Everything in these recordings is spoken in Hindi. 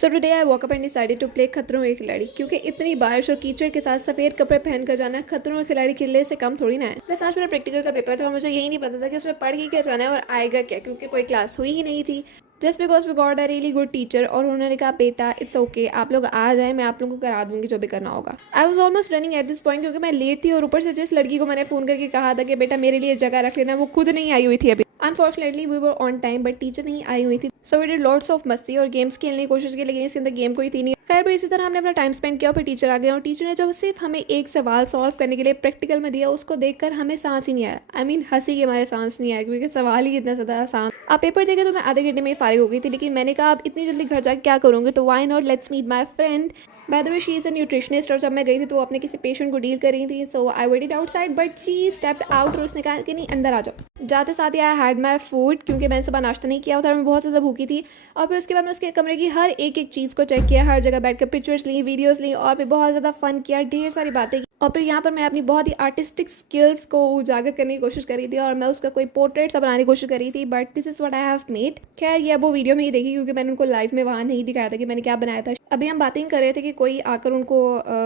So today I woke up and decided to play Khatron ke खिलाड़ी, क्योंकि इतनी बारिश और कीचड़ के साथ सफ़ेद कपड़े पहन कर जाना खतरों के खिलाड़ी खेलने से कम थोड़ी ना है। वैसे आज मेरा प्रैक्टिकल का पेपर था और मुझे यही नहीं पता था कि उसमें पढ़ के क्या जाना है और आएगा क्या, क्योंकि कोई क्लास हुई ही नहीं थी। Just because we got a really good teacher और उन्होंने कहा बेटा इट्स ओके, आप लोग आ जाए, मैं आप लोगों को करा दूंगी जो भी करना होगा। I was almost running at this point, क्योंकि मैं लेट थी और ऊपर से जिस लड़की को मैंने फ़ोन करके कहा था कि बेटा मेरे लिए जगह रख लेना, वो खुद नहीं आई हुई थी अभी। Unfortunately we were on time but teacher नहीं आई हुई थी। So we did lots of मस्ती और गेम्स खेलने की कोशिश की, लेकिन इसके अंदर गेम कोई थी नहीं। खैर पर इसी तरह हमने अपना टाइम स्पेंड किया और फिर टीचर आ गए और टीचर ने जो सिर्फ हमें एक सवाल सॉल्व करने के लिए प्रैक्टिकल में दिया, उसको देखकर हमें सांस ही नहीं आया। आई मीन हंसी के हमारे सांस नहीं आया, क्योंकि सवाल ही इतना ज़्यादा आसान। आप पेपर देखे तो मैं आधे घंटे में ही फारिग हो गई थी, लेकिन मैंने कहा आप इतनी जल्दी घर जाकर क्या करूँगी, तो why not let's meet my friend. By the way she is a nutritionist और जब मैं गई थी तो वो अपने किसी पेशेंट को डील कर रही थी। So I waited outside but she stepped out और उसने कहा कि नहीं अंदर आ जाओ। जाते साथ ही आई हैड माई फूड, क्योंकि मैंने सुबह नाश्ता नहीं किया था और मैं बहुत ज़्यादा भूखी थी। और फिर उसके बाद मैं उसके कमरे की हर एक चीज़ को चेक किया, हर जगह बैठ कर पिक्चर्स ली, वीडियोज़ ली और फिर बहुत ज़्यादा फन किया, ढेर सारी बातें की। और फिर यहाँ पर मैं अपनी बहुत ही आर्टिस्टिक स्किल्स को उजागर करने की कोशिश कर रही थी और मैं उसका कोई पोर्ट्रेट सा बनाने की कोशिश कर रही थी, but this is what I have made. खैर ये वो वीडियो में ही देखी, क्योंकि मैंने उनको लाइव में वहाँ नहीं दिखाया था कि मैंने क्या बनाया था। अभी हम बातें कर रहे थे कि कोई आकर उनको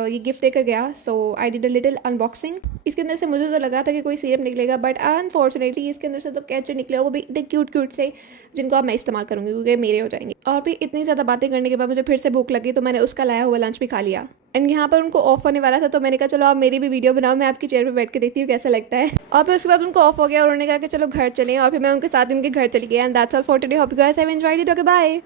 ये गिफ्ट देकर गया। So I did a little unboxing. इसके अंदर से मुझे तो लगा था कि कोई सीरम निकलेगा, बट अनफॉर्चुनेटली इसके अंदर से तो कैचर निकले, वो भी इतने क्यूट से, जिनको अब मैं इस्तेमाल करूँगी क्योंकि मेरे हो जाएंगे। और फिर इतनी ज़्यादा बातें करने के बाद मुझे फिर से भूख लगी, तो मैंने उसका लाया हुआ लंच भी खा लिया। एंड यहाँ पर उनको ऑफ होने वाला था, तो मैंने कहा चलो आप मेरी भी वीडियो बनाओ, मैं आपकी चेयर पे बैठ के देखती हूँ कैसा लगता है। और फिर उसके बाद उनको ऑफ हो गया और उन्होंने कहा कि चलो घर चलें, और फिर मैं उनके साथ उनके घर चली गई। And that's all for today, hope you guys have enjoyed it. Okay bye.